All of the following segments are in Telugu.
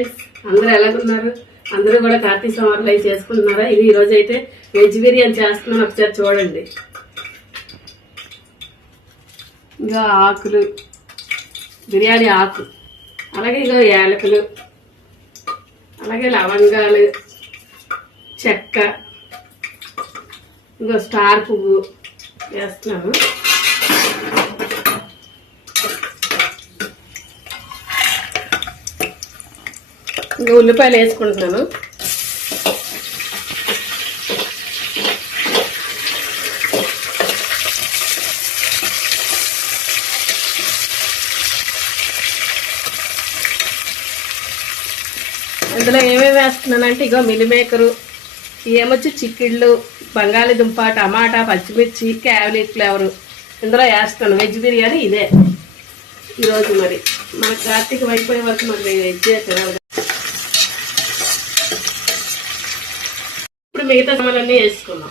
అందరూ ఎలాగున్నారు? అందరూ కూడా కార్తీక సోమవారం అవి చేసుకుంటున్నారా? ఇది ఈ రోజు అయితే వెజ్ బిర్యానీ చేస్తున్నాను, ఒకసారి చూడండి. ఇంకా ఆకులు, బిర్యానీ ఆకు, అలాగే ఇగో యాలకులు, అలాగే లవంగాలు, చెక్క, ఇంకో స్టార్ పువ్వు వేస్తున్నాను. ఇంకా ఉల్లిపాయలు వేసుకుంటున్నాను. ఇందులో ఏమేమి వేస్తున్నానంటే ఇగో మిల్ మేకరు, ఏమొచ్చి చిక్కుళ్ళు, బంగాళదుంప, టమాటా, పచ్చిమిర్చి, క్యాలీఫ్లవర్ ఇందులో వేస్తాను. వెజ్ బిర్యానీ ఇదే ఈరోజు. మరి మన కార్తీక అయిపోయే వరకు మరి వెజ్ చేస్తాను. ఇప్పుడు మిగతా సామాన్లన్నీ వేసుకున్నాం.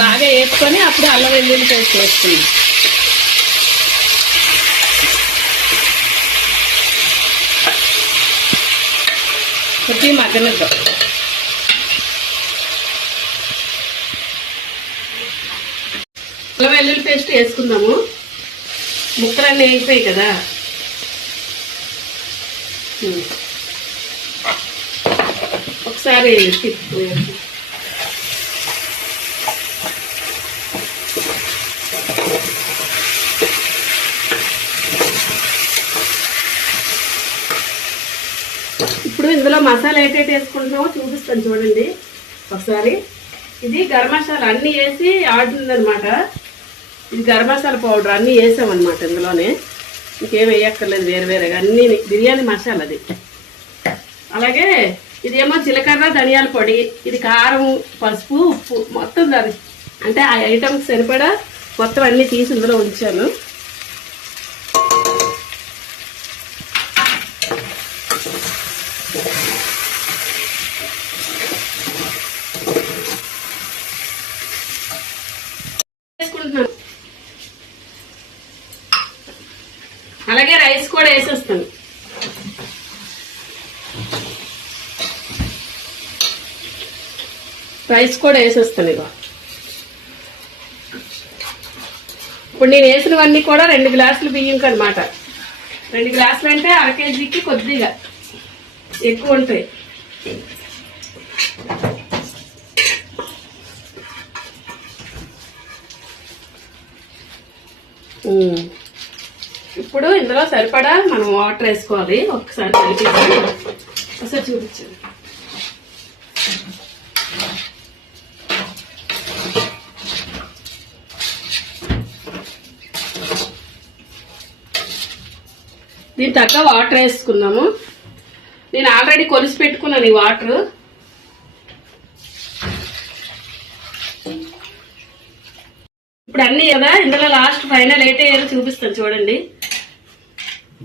బాగా వేసుకొని అప్పుడు అల్లం వెల్లుల్లి పేస్ట్ వేసుకున్నాం. కొద్దిగా మగ్గనిద్దాం. అల్లం వెల్లుల్లి పేస్ట్ వేసుకుందాము. ముక్కలన్నీ అయిపోయాయి కదా. ఒకసారి ఇప్పుడు ఇందులో మసాలా ఏటైతే వేసుకుంటున్నామో చూపిస్తాను చూడండి ఒకసారి. ఇది గరం మసాలా అన్నీ వేసి ఆడుతుందనమాట. ఇది గరం మసాలా పౌడర్ అన్నీ వేసామన్నమాట ఇందులోనే. ఇంకేం వేయక్కర్లేదు వేరువేరేగా, అన్నీ బిర్యానీ మసాలా అది. అలాగే ఇదేమో జీలకర్ర, ధనియాల పొడి, ఇది కారం, పసుపు, ఉప్పు మొత్తం దాని అంటే ఆ ఐటమ్కి సరిపడా మొత్తం అన్నీ తీసి ఇందులో ఉంచాను. వేసుకుంటున్నాను. అలాగే రైస్ కూడా వేసేస్తాను. రైస్ కూడా వేసేస్తాను. ఇక ఇప్పుడు నేను వేసినవన్నీ కూడా 2 గ్లాసులు బియ్యంకి అనమాట. 2 గ్లాసులు అంటే అర కేజీకి కొద్దిగా ఎక్కువ ఉంటాయి. ఇప్పుడు ఇందులో సరిపడా మనం వాటర్ వేసుకోవాలి. ఒకసారి కలిపించాలి, ఒకసారి చూపించాలి. దీని తగ్గ వాటర్ వేసుకుందాము. నేను ఆల్రెడీ కొలిసి పెట్టుకున్నాను ఈ వాటర్. ఇప్పుడు అన్నీ కదా ఇందులో లాస్ట్ ఫైనల్ ఏటే ఏదో చూపిస్తాను చూడండి.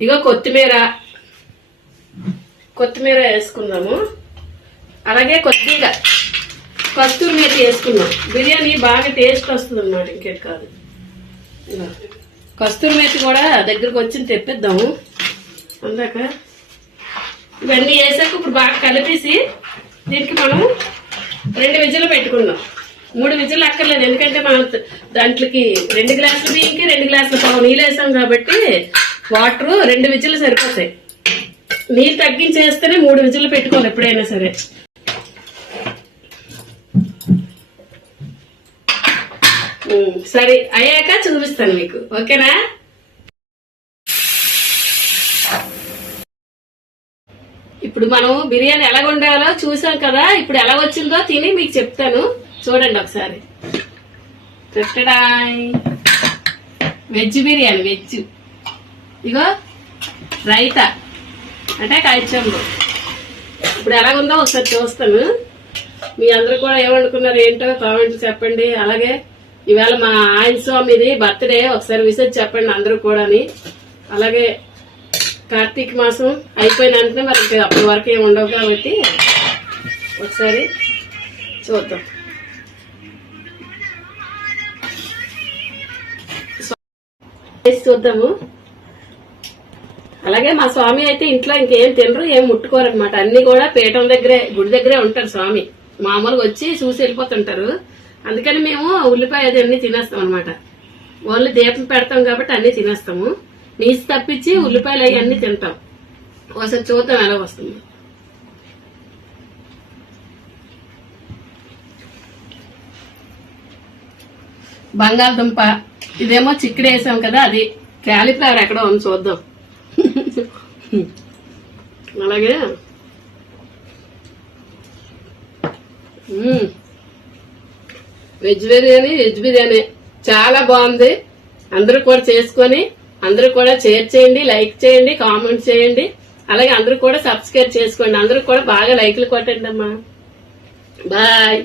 ఇగో కొత్తిమీర వేసుకుందాము. అలాగే కొద్దిగా కస్తూరి మేతి వేసుకుందాం. బిర్యానీ బాగా టేస్ట్ వస్తుంది అన్నమాట, ఇంకేం కాదు. కస్తూరి మేతి కూడా దగ్గరకు వచ్చి తెప్పిద్దాము. అందాక ఇవన్నీ వేసాక ఇప్పుడు బాగా కలిపేసి దీనికి మనం 2 విజిల్లు పెట్టుకుందాం. 3 విజిల్లు అక్కర్లేదు, ఎందుకంటే మనం దాంట్లోకి 2 గ్లాసుల బియ్యంకి 2 గ్లాసుల పావు నీళ్ళు వేసాం కాబట్టి వాటర్ 2 విజిల్లు సరిపోతాయి. నీళ్ళు తగ్గించేస్తేనే 3 విజిల్లు పెట్టుకోవాలి ఎప్పుడైనా సరే. సరే అయ్యాక చూపిస్తాను మీకు, ఓకేనా? ఇప్పుడు మనం బిర్యానీ ఎలా వండాలో చూసాం కదా. ఇప్పుడు ఎలా వచ్చిందో తిని మీకు చెప్తాను, చూడండి ఒకసారి. Veg biryani, veg. ఇగో రైతా అంటే కాయచంబు. ఇప్పుడు ఎలాగుందో ఒకసారి చూస్తాను. మీ అందరూ కూడా ఏమనుకున్నారు ఏంటో కామెంట్లు చెప్పండి. అలాగే ఇవాళ మా ఆయన స్వామిది బర్త్డే, ఒకసారి విషయం చెప్పండి అందరూ కూడా. అలాగే కార్తీక మాసం అయిపోయిన వెంటనే మరి అప్పటి వరకు ఏమి ఉండవు కాబట్టి ఒకసారి చూద్దాం. వేసి చూద్దాము. అలాగే మా స్వామి అయితే ఇంట్లో ఇంకేం తినరు, ఏం ముట్టుకోరు అనమాట. అన్ని కూడా పీఠం దగ్గరే, గుడి దగ్గరే ఉంటారు స్వామి. మామూలుగా వచ్చి చూసి వెళ్ళిపోతుంటారు. అందుకని మేము ఉల్లిపాయ అది అన్ని తినేస్తాం అనమాట. ఓన్లీ దీపం పెడతాం కాబట్టి అన్ని తినేస్తాము. నీసు తప్పించి ఉల్లిపాయలు అవి అన్ని తింటాం. ఒకసారి చూద్దాం ఎలా వస్తుంది. బంగాళదుంప, ఇదేమో చిక్కుడు వేసాం కదా, అది క్యాలీఫ్లవర్ ఎక్కడో ఉంది చూద్దాం. అలాగే వెజ్ బిర్యానీ చాలా బాగుంది. అందరూ కూడా చేసుకొని అందరూ కూడా షేర్ చేయండి, లైక్ చేయండి, కామెంట్ చేయండి. అలాగే అందరూ కూడా సబ్స్క్రైబ్ చేసుకోండి. అందరూ కూడా బాగా లైక్లు కొట్టండి అమ్మా. బాయ్.